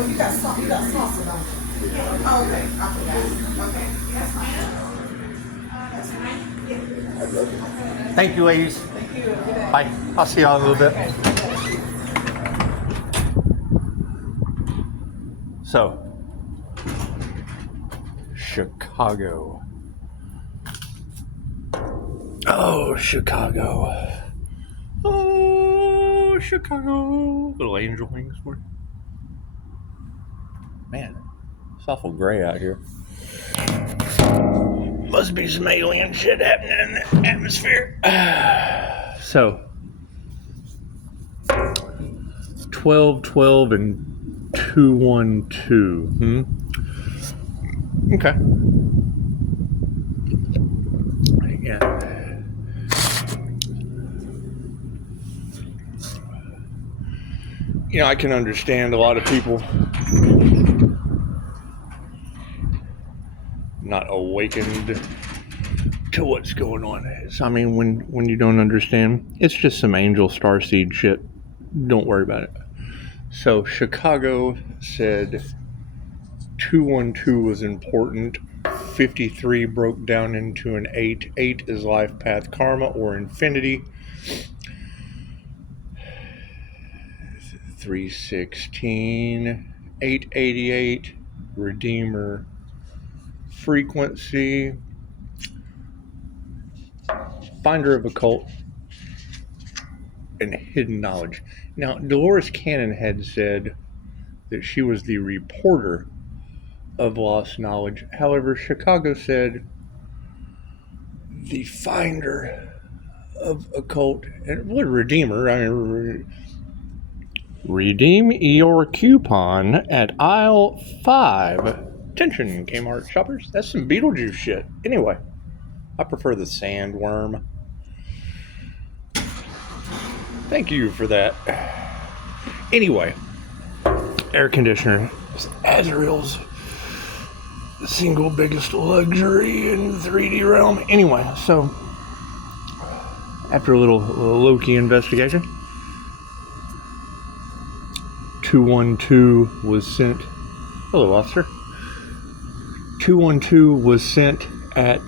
Oh, you got sauce, don't you? Oh, okay, I forgot. Okay, that's fine. Thank you, ladies. Thank you. Bye. I'll see y'all in a little bit. So, Chicago. Oh, Chicago. Oh, Chicago. Little angel wings for you. Man, it's awful gray out here. Must be some alien shit happening in the atmosphere. So, 12, 12, and 212. Okay. Yeah. You know, I can understand a lot of people not awakened to what's going on. I mean, when you don't understand, it's just some angel starseed shit. Don't worry about it. So Chicago said 212 was important. 53 broke down into an 8. 8 is life path karma or infinity. 316, 888, Redeemer frequency, finder of occult, and hidden knowledge. Now, Dolores Cannon had said that she was the reporter of lost knowledge. However, Chicago said the finder of occult and what redeemer. I mean, redeem your coupon at aisle 5. Attention, Kmart shoppers. That's some Beetlejuice shit. Anyway, I prefer the sandworm. Thank you for that. Anyway, air conditioner is Azrael's single biggest luxury in the 3D realm. Anyway, so after a little low-key investigation, 212 was sent. Hello, officer. 212 was sent at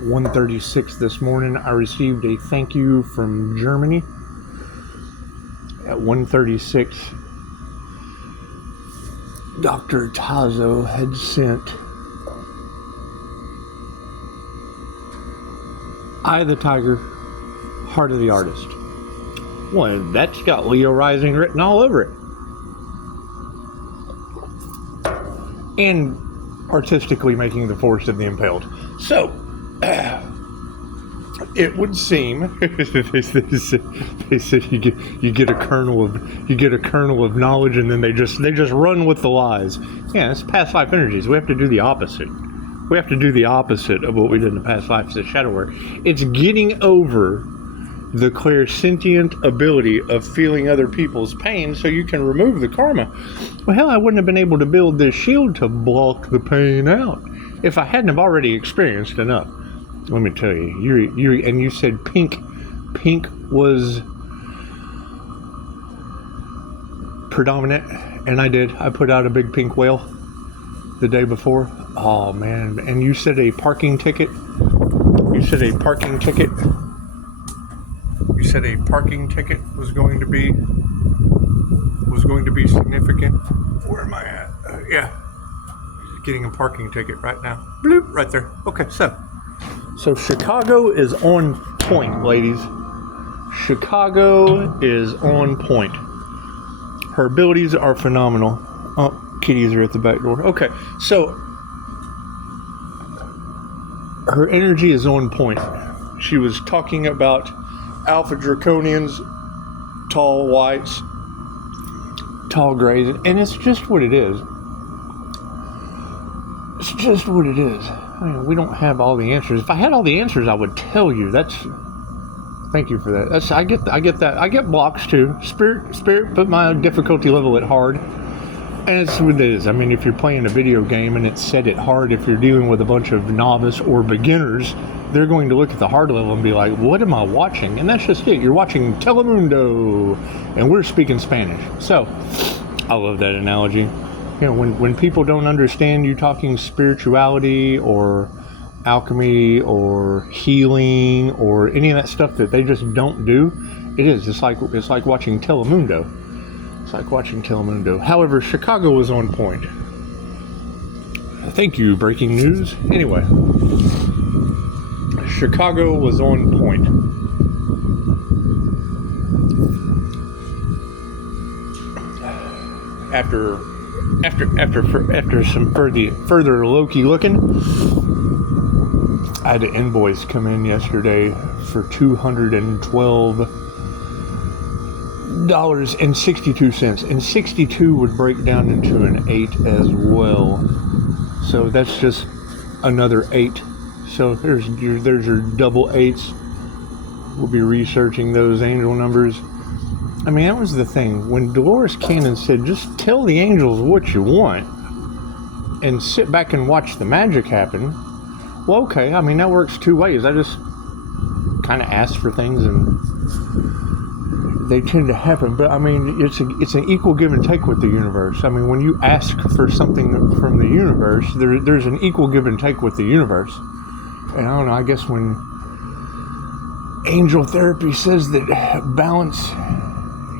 1:36 this morning. I received a thank you from Germany at 1:36. Dr. Tazo had sent Eye of the Tiger, Heart of the Artist. Well, that's got Leo Rising written all over it. And artistically making the Forest of the Impaled. So, it would seem they said you get a kernel of knowledge, and then they just run with the lies. Yeah, it's past life energies. We have to do the opposite. We have to do the opposite of what we did in the past life as a shadow work. It's getting over the clairsentient ability of feeling other people's pain so you can remove the karma. Well, hell, I wouldn't have been able to build this shield to block the pain out if I hadn't have already experienced enough. Let me tell you, you said pink was predominant, and I did. I put out a big pink whale the day before. Oh man, and you said a parking ticket. You said a parking ticket was going to be significant. Where am I at? Yeah, getting a parking ticket right now. Bloop, right there. Okay, so Chicago is on point, ladies. Chicago is on point. Her abilities are phenomenal. Oh, kitties are at the back door. Okay, so her energy is on point. She was talking about alpha draconians, tall whites, tall grays, and it's just what it is. It's just what it is. I mean, we don't have all the answers. If I had all the answers, I would tell you. Thank you for that. I get that. I get blocks too. Spirit put my difficulty level at hard. And it's what it is. I mean, if you're playing a video game and it's set at hard, if you're dealing with a bunch of novice or beginners, they're going to look at the hard level and be like, what am I watching? And that's just it. You're watching Telemundo, and we're speaking Spanish. So, I love that analogy. You know, when people don't understand you talking spirituality or alchemy or healing or any of that stuff that they just don't do, it's like watching Telemundo. It's like watching Telemundo. However, Chicago was on point. Thank you, breaking news. Anyway, Chicago was on point. After some further low-key looking, I had an invoice come in yesterday for $212.62, and 62 would break down into an 8 as well. So that's just another 8. So there's your double 8s. We'll be researching those angel numbers. I mean, that was the thing. When Dolores Cannon said, just tell the angels what you want and sit back and watch the magic happen. Well, okay. I mean, that works two ways. I just kind of ask for things and they tend to happen. But I mean, it's an equal give and take with the universe. I mean, when you ask for something from the universe, there's an equal give and take with the universe. And I don't know, I guess when angel therapy says that balance,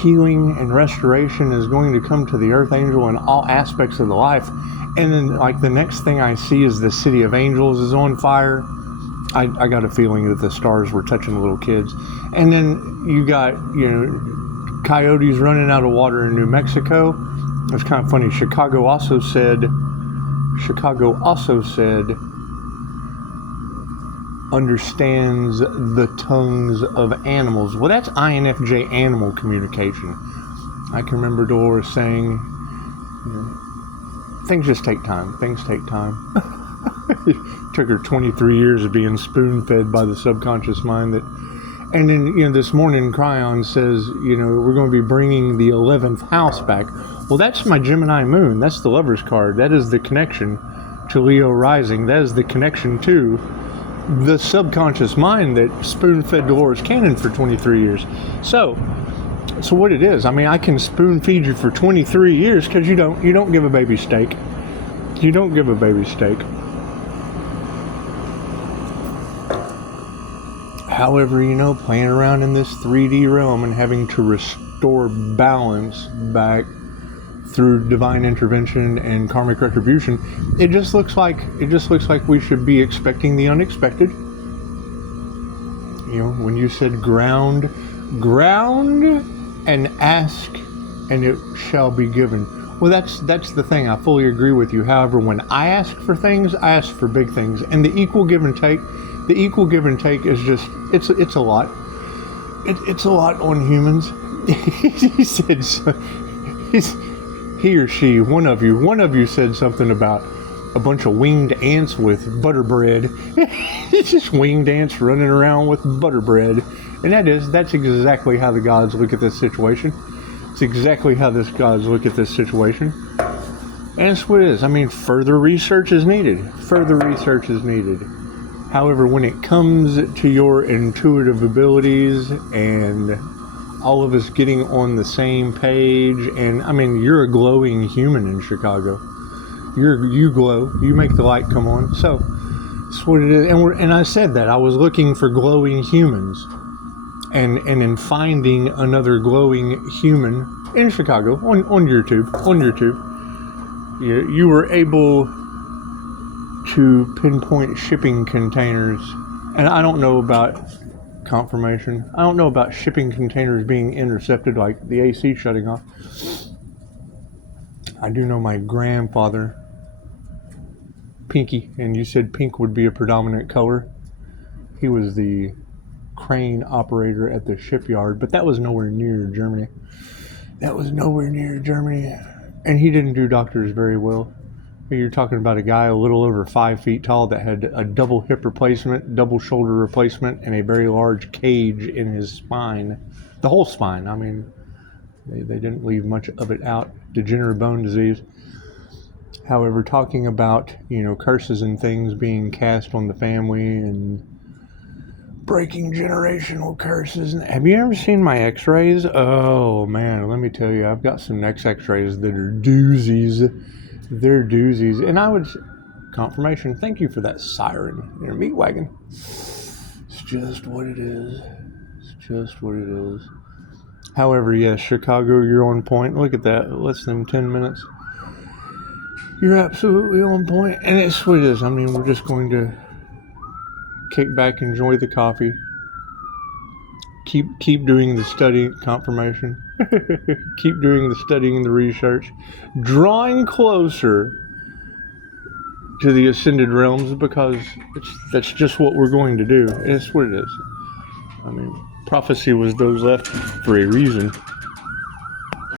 healing, and restoration is going to come to the earth angel in all aspects of the life, and then like the next thing I see is the city of angels is on fire, I got a feeling that the stars were touching little kids. And then you got, you know, coyotes running out of water in New Mexico. It's kind of funny. Chicago also said understands the tongues of animals. Well, that's INFJ animal communication. I can remember Dolores saying, you know, things just take time. Things take time. It took her 23 years of being spoon-fed by the subconscious mind. And then, you know, this morning Cryon says, you know, we're going to be bringing the 11th house back. Well, that's my Gemini moon. That's the Lover's card. That is the connection to Leo rising. That is the connection to the subconscious mind that spoon-fed Dolores Cannon for 23 years. So what it is, I mean, I can spoon-feed you for 23 years because you don't give a baby steak. You don't give a baby steak. However, you know, playing around in this 3D realm and having to restore balance back through divine intervention and karmic retribution, it just looks like we should be expecting the unexpected. You know, when you said ground and ask and it shall be given. Well, that's the thing. I fully agree with you. However, when I ask for things, I ask for big things, and the equal give and take is just it's a lot. It's a lot on humans. He said so, he or she, one of you said something about a bunch of winged ants with butter bread. It's just winged ants running around with butter bread. And that's exactly how the gods look at this situation. It's exactly how the gods look at this situation. And it's what it is. I mean, further research is needed. However, when it comes to your intuitive abilities and all of us getting on the same page, and I mean, you're a glowing human in Chicago. You glow. You make the light come on. So that's what it is. And I said that I was looking for glowing humans, and in finding another glowing human in Chicago on YouTube, you were able to pinpoint shipping containers. And I don't know about confirmation. I don't know about shipping containers being intercepted, like the AC shutting off. I do know my grandfather, Pinky, and you said pink would be a predominant color. He was the crane operator at the shipyard, but that was nowhere near Germany. And he didn't do doctors very well. You're talking about a guy a little over 5 feet tall that had a double hip replacement, double shoulder replacement, and a very large cage in his spine. The whole spine. I mean, They didn't leave much of it out. Degenerative bone disease. However, talking about, curses and things being cast on the family and breaking generational curses. Have you ever seen my x-rays? Oh, man, let me tell you, I've got some next x-rays that are doozies. They're doozies. And I would... Confirmation. Thank you for that siren in a meat wagon. It's just what it is. It's just what it is. However, yes, Chicago, you're on point. Look at that. Less than 10 minutes. You're absolutely on point. And it's what it is. I mean, we're just going to kick back, enjoy the coffee. Keep doing the study. Confirmation. Keep doing the studying, the research. Drawing closer to the ascended realms, because that's just what we're going to do. It's what it is. I mean, prophecy was those left for a reason.